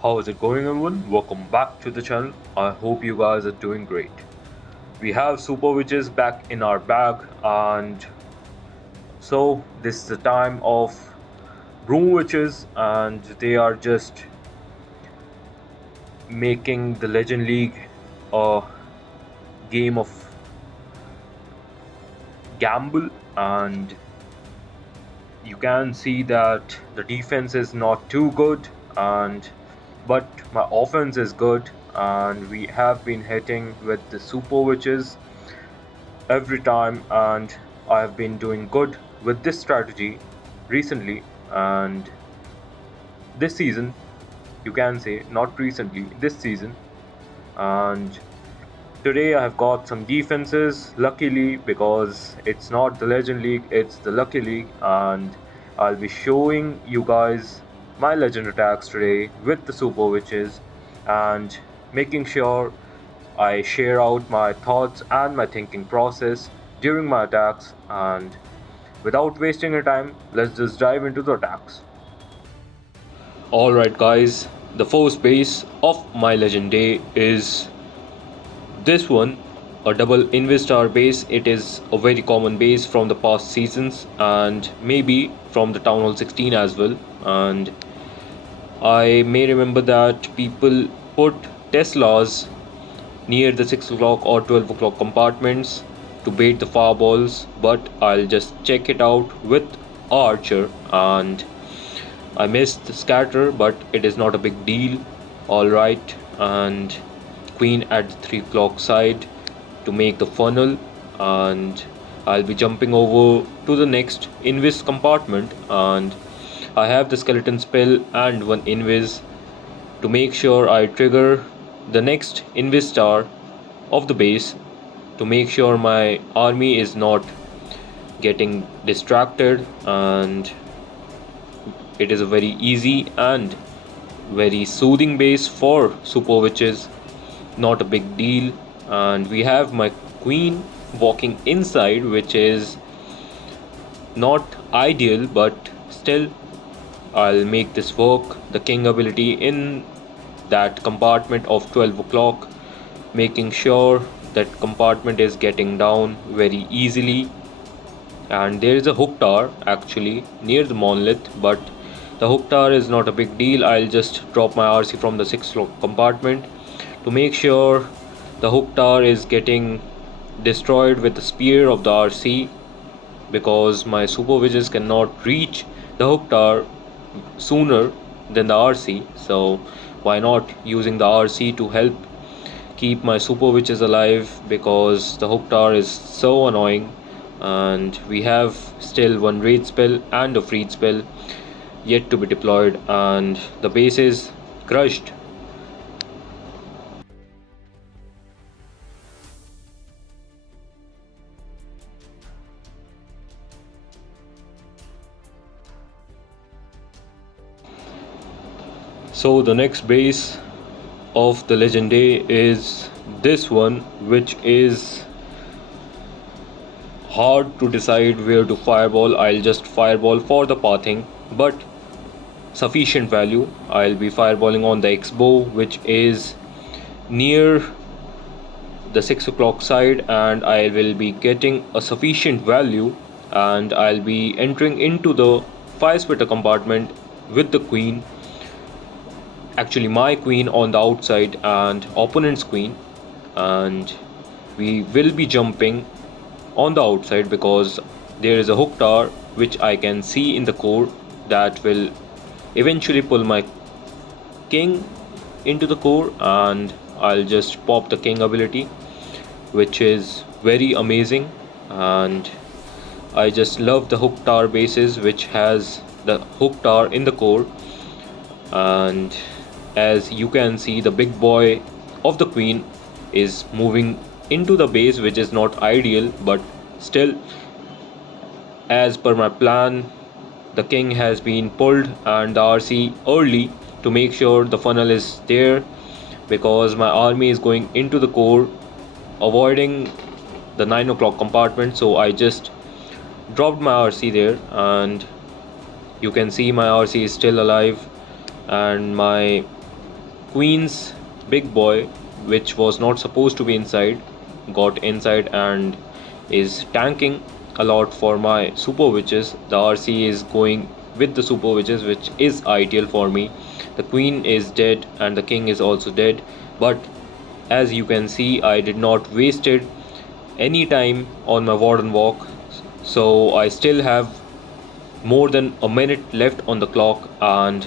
How is it going, everyone? Welcome back to the channel. I hope you guys are doing great. We have super witches back in our bag, and so this is the time of broom witches, and they are just making the Legend League a game of gamble, and you can see that the defense is not too good, and but my offense is good, and we have been hitting with the super witches every time, and I have been doing good with this strategy recently. And this season, you can say, not recently, this season. And today I have got some defenses, luckily, because it's not the Legend League, it's the Lucky League. And I'll be showing you guys my legend attacks today with the super witches, and making sure I share out my thoughts and my thinking process during my attacks. And without wasting your time, let's just dive into the attacks. Alright, guys, the first base of my legend day is this one, a double Invistar base. It is a very common base from the past seasons and maybe from the Town Hall 16 as well. And I may remember that people put Teslas near the 6 o'clock or 12 o'clock compartments to bait the fireballs, but I'll just check it out with Archer, and I missed the scatter, but it is not a big deal. Alright, and Queen at the 3 o'clock side to make the funnel, and I'll be jumping over to the next invis compartment, and I have the skeleton spell and one invis to make sure I trigger the next Invistar of the base to make sure my army is not getting distracted. And it is a very easy and very soothing base for super witches, not a big deal. And we have my queen walking inside, which is not ideal, but still I'll make this work. The king ability in that compartment of 12 o'clock, making sure that compartment is getting down very easily. And there is a hook tower actually near the monolith, but the hook tower is not a big deal. I'll just drop my RC from the 6th o'clock compartment to make sure the hook tower is getting destroyed with the spear of the RC, because my super witches cannot reach the hook tower sooner than the RC. So why not using the RC to help keep my super witches alive, because the hook tower is so annoying. And we have still one raid spell and a freed spell yet to be deployed, and the base is crushed. So the next base of the legend day is this one, which is hard to decide where to fireball. I'll just fireball for the pathing, but sufficient value. I'll be fireballing on the X-bow, which is near the 6 o'clock side, and I will be getting a sufficient value, and I'll be entering into the fire spitter compartment with the queen, actually my queen on the outside and opponent's queen. And we will be jumping on the outside because there is a hook tower which I can see in the core that will eventually pull my king into the core, and I'll just pop the king ability, which is very amazing. And I just love the hook tower bases which has the hook tower in the core. And as you can see, the big boy of the queen is moving into the base, which is not ideal, but still, as per my plan, the king has been pulled and the RC early to make sure the funnel is there, because my army is going into the core avoiding the 9 o'clock compartment. So I just dropped my RC there, and you can see my RC is still alive, and my Queen's big boy, which was not supposed to be inside, got inside and is tanking a lot for my super witches. The RC is going with the super witches, which is ideal for me. The queen is dead and the king is also dead, but as you can see, I did not wasted any time on my warden walk, so I still have more than a minute left on the clock, and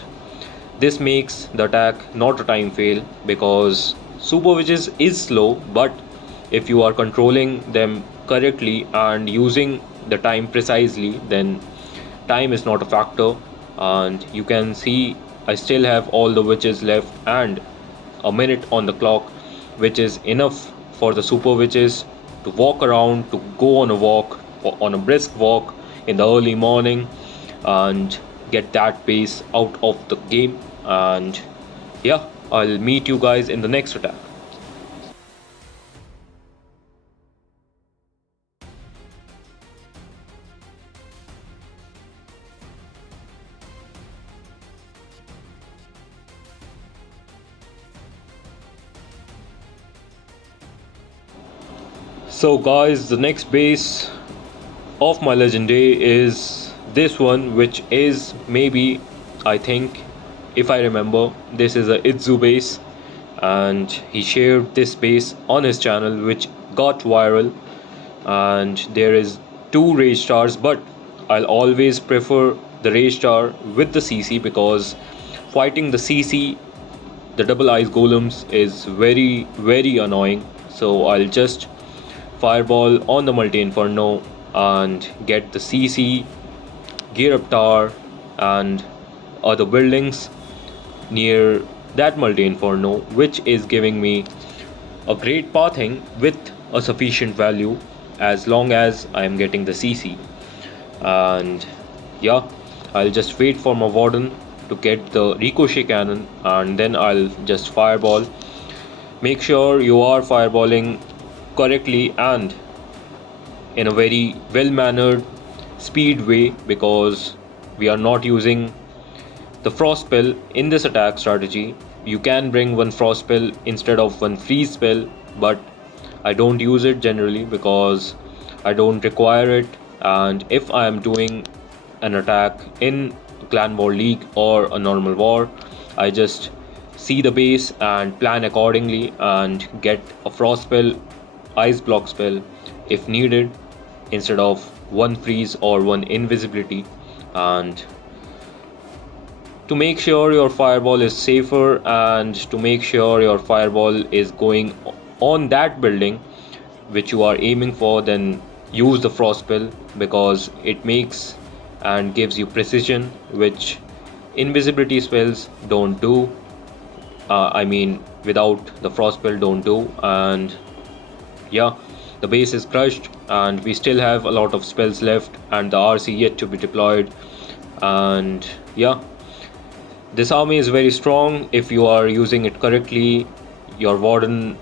this makes the attack not a time fail because super witches is slow, but if you are controlling them correctly and using the time precisely, then time is not a factor. And you can see I still have all the witches left and a minute on the clock, which is enough for the super witches to walk around, to go on a walk, on a brisk walk in the early morning, and get that base out of the game. And yeah, I'll meet you guys in the next attack. So guys, the next base of my legendary is this one, which is maybe, I think, if I remember, this is a Itzu base, and he shared this base on his channel, which got viral. And there is two rage stars, but I'll always prefer the rage star with the CC because fighting the CC, the double ice golems, is very annoying. So I'll just fireball on the multi inferno and get the CC, gear up tower and other buildings near that multi inferno, which is giving me a great pathing with a sufficient value as long as I am getting the CC. And yeah, I'll just wait for my warden to get the ricochet cannon and then I'll just fireball. Make sure you are fireballing correctly and in a very well mannered speed way, because we are not using the frost spell in this attack strategy. You can bring one frost spell instead of one freeze spell, but I don't use it generally because I don't require it. And if I am doing an attack in a clan war league or a normal war, I just see the base and plan accordingly and get a frost spell, ice block spell if needed, instead of one freeze or one invisibility. And to make sure your fireball is safer and to make sure your fireball is going on that building which you are aiming for, then use the frost spell because it makes and gives you precision, which invisibility spells don't do. I mean, without the frost spell don't do. And yeah, the base is crushed and we still have a lot of spells left and the RC yet to be deployed. And yeah, this army is very strong if you are using it correctly. Your warden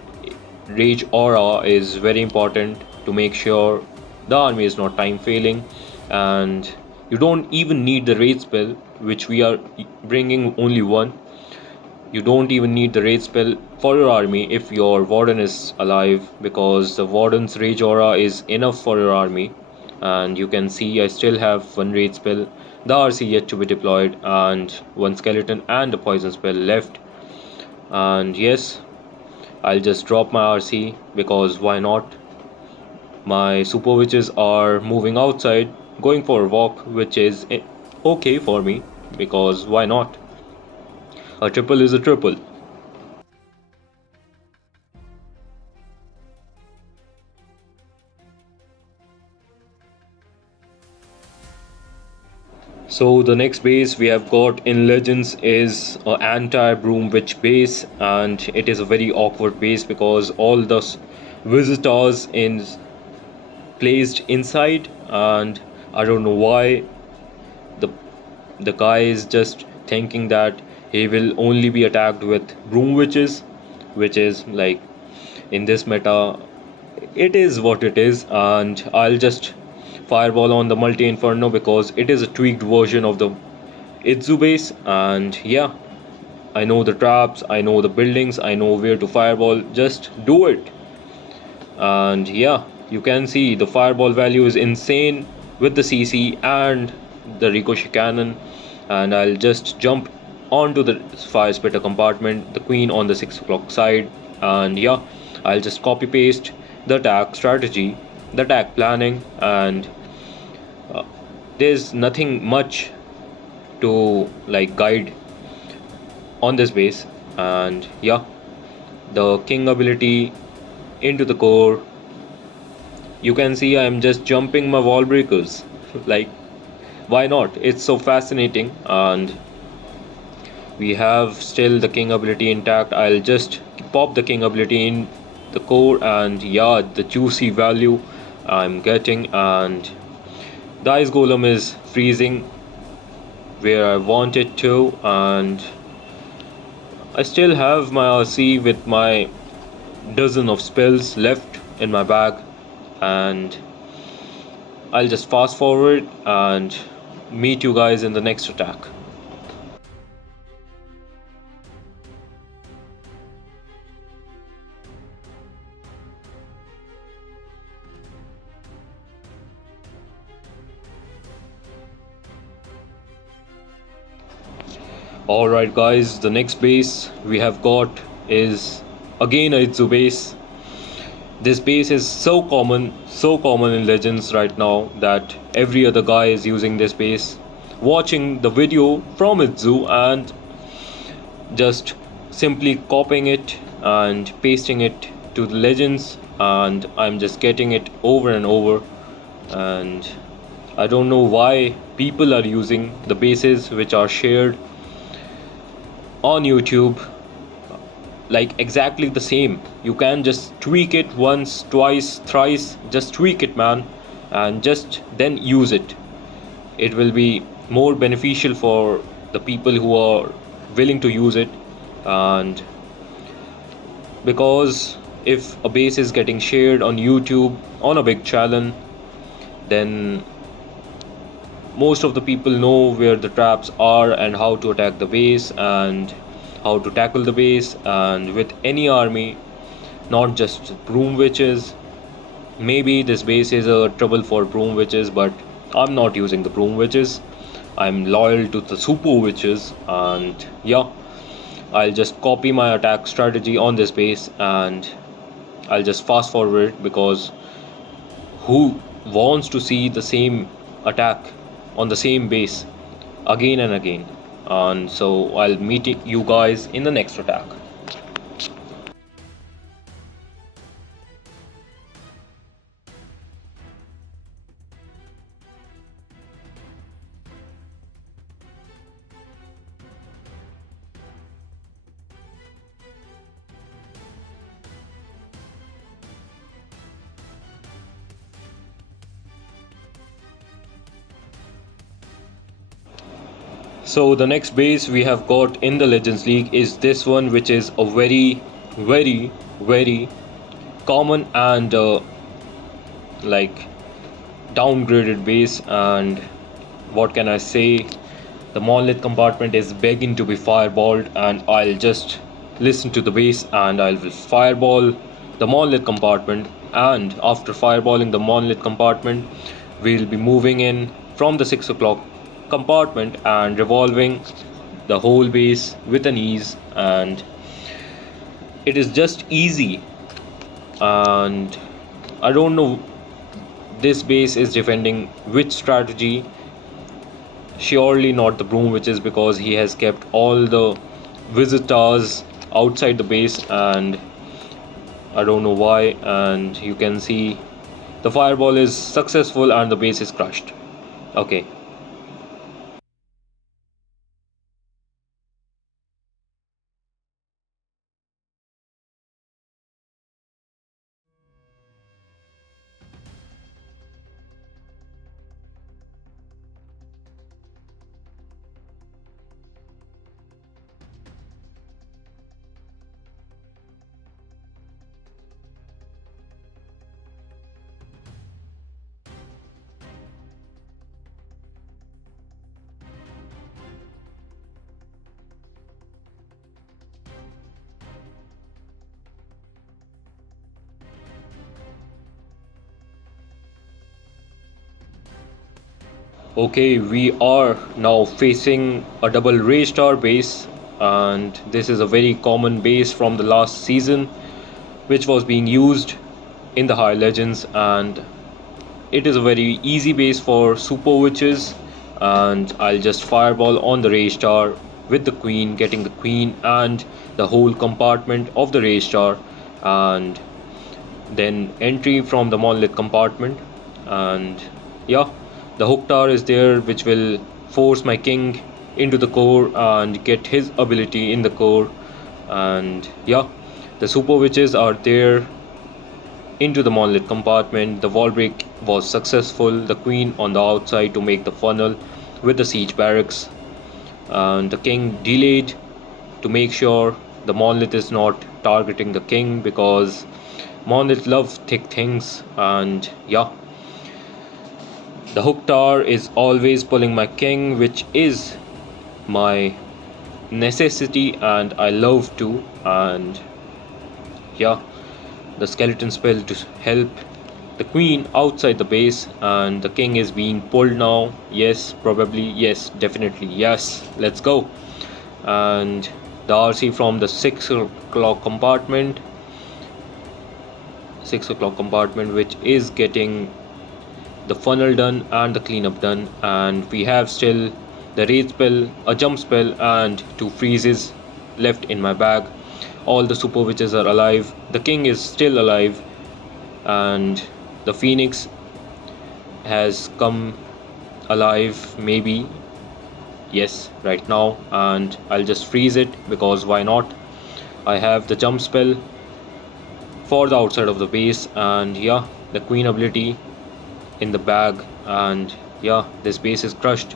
rage aura is very important to make sure the army is not time failing, and you don't even need the rage spell, which we are bringing only one. You don't even need the rage spell for your army if your warden is alive, because the warden's rage aura is enough for your army. And you can see I still have one rage spell, the RC yet to be deployed, and one skeleton and a poison spell left. And yes, I'll just drop my RC because why not? My super witches are moving outside, going for a walk, which is okay for me because why not? A triple is a triple. So the next base we have got in Legends is a anti-broom witch base, and it is a very awkward base because all the visitors in placed inside, and I don't know why the the guy is just thinking that he will only be attacked with broom witches, which is like, in this meta it is what it is. And I'll just fireball on the multi inferno because it is a tweaked version of the Itzu base. And yeah, I know the traps, I know the buildings, I know where to fireball. Just do it. And yeah, you can see the fireball value is insane with the CC and the ricochet cannon. And I'll just jump onto the fire spitter compartment, the queen on the 6 o'clock side. And yeah, I'll just copy paste the attack strategy, the attack planning, and uh, there's nothing much to like guide on this base. And yeah, the king ability into the core, you can see I'm just jumping my wall breakers. Like, why not? It's so fascinating. And we have still the king ability intact. I'll just pop the king ability in the core, and yeah, the juicy value I'm getting. And the ice golem is freezing where I want it to. And I still have my RC with my dozen of spells left in my bag. And I'll just fast forward and meet you guys in the next attack. Alright guys, the next base we have got is again a Itzu base. This base is so common in Legends right now that every other guy is using this base, watching the video from Itzu and just simply copying it and pasting it to the Legends, and I'm just getting it over and over. And I don't know why people are using the bases which are shared on YouTube like exactly the same. You can just tweak it once, twice, thrice, just tweak it, man, and just then use it. It will be more beneficial for the people who are willing to use it. And because if a base is getting shared on YouTube on a big channel, then most of the people know where the traps are and how to attack the base and how to tackle the base. And with any army, not just broom witches, maybe this base is a trouble for broom witches, but I'm not using the broom witches. I'm loyal to the super witches. And yeah, I'll just copy my attack strategy on this base, and I'll just fast forward because who wants to see the same attack on the same base again and again? And so I'll meet you guys in the next attack. So the next base we have got in the Legends League is this one, which is a very common and like downgraded base. And what can I say? The Monolith compartment is begging to be fireballed, and I'll just listen to the base and I will fireball the Monolith compartment. And after fireballing the Monolith compartment, we'll be moving in from the 6 o'clock compartment and revolving the whole base with an ease. And it is just easy. And I don't know, this base is defending which strategy. Surely not the broom witches, because he has kept all the visitors outside the base, and I don't know why. And you can see the fireball is successful and the base is crushed. Okay. Okay, we are now facing a double Ray Star base, and this is a very common base from the last season, which was being used in the High Legends, and it is a very easy base for Super Witches. And I'll just fireball on the Ray Star with the Queen, getting the Queen and the whole compartment of the Ray Star, and then entry from the Monolith compartment. And yeah, the hook tower is there, which will force my king into the core and get his ability in the core. And yeah, the super witches are there into the Monolith compartment. The wall break was successful, the queen on the outside to make the funnel with the siege barracks, and the king delayed to make sure the Monolith is not targeting the king, because Monolith love thick things. And yeah, the hook tower is always pulling my king, which is my necessity and I love to. And yeah, the skeleton spell to help the queen outside the base, and the king is being pulled now. Yes, probably, yes, definitely, yes, let's go. And the RC from the 6 o'clock compartment, 6 o'clock compartment, which is getting the funnel done and the cleanup done. And we have still the raid spell, a jump spell, and 2 freezes left in my bag. All the super witches are alive, the king is still alive, and the phoenix has come alive, maybe, yes, right now. And I'll just freeze it because why not. I have the jump spell for the outside of the base, and yeah, the queen ability in the bag. And yeah, this base is crushed.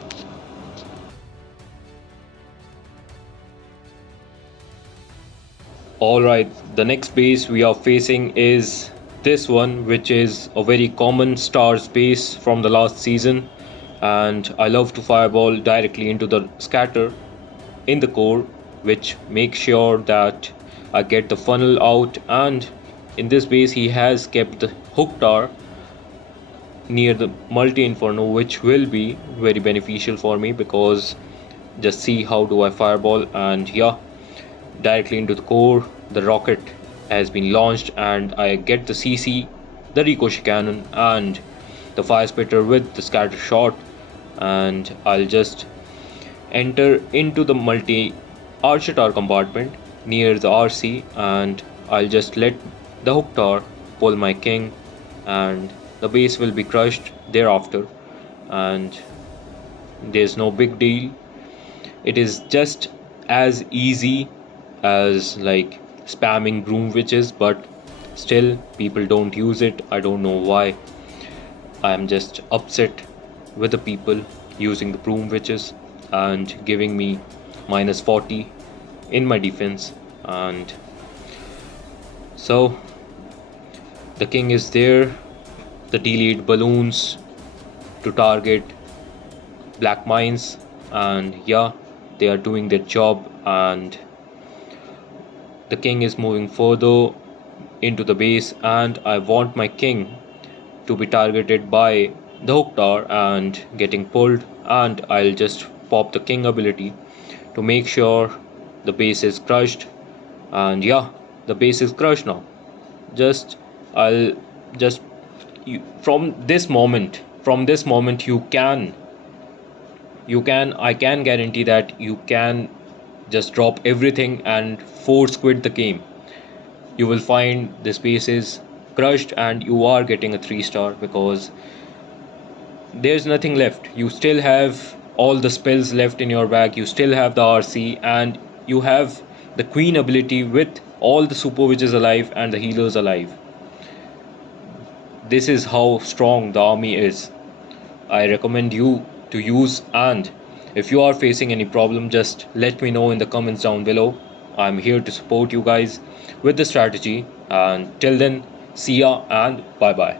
Alright, the next base we are facing is this one, which is a very common stars base from the last season. And I love to fireball directly into the scatter in the core, which makes sure that I get the funnel out. And in this base he has kept the hook tower near the multi inferno, which will be very beneficial for me, because just see how do I fireball. And yeah, directly into the core, the rocket has been launched, and I get the CC, the ricochet cannon, and the fire spitter with the scatter shot. And I'll just enter into the multi archer tower compartment near the RC, and I'll just let the hook tower pull my king, and the base will be crushed thereafter. And there's no big deal, it is just as easy as like spamming broom witches, but still people don't use it. I don't know why. I am just upset with the people using the broom witches and giving me minus 40 in my defense. And so the king is there, the delayed balloons to target black mines, and yeah, they are doing their job. And the king is moving further into the base, and I want my king to be targeted by the hook tower and getting pulled. And I'll just pop the king ability to make sure the base is crushed. And yeah, the base is crushed now. Just I'll just from this moment you can I can guarantee that you can just drop everything and force quit the game. You will find the space is crushed and you are getting a 3 star, because there's nothing left. You still have all the spells left in your bag, you still have the RC, and you have the queen ability with all the super witches alive and the healers alive. This is how strong the army is. I recommend you to use, and if you are facing any problem, just let me know in the comments down below. I'm here to support you guys with the strategy. And till then, see ya and bye bye.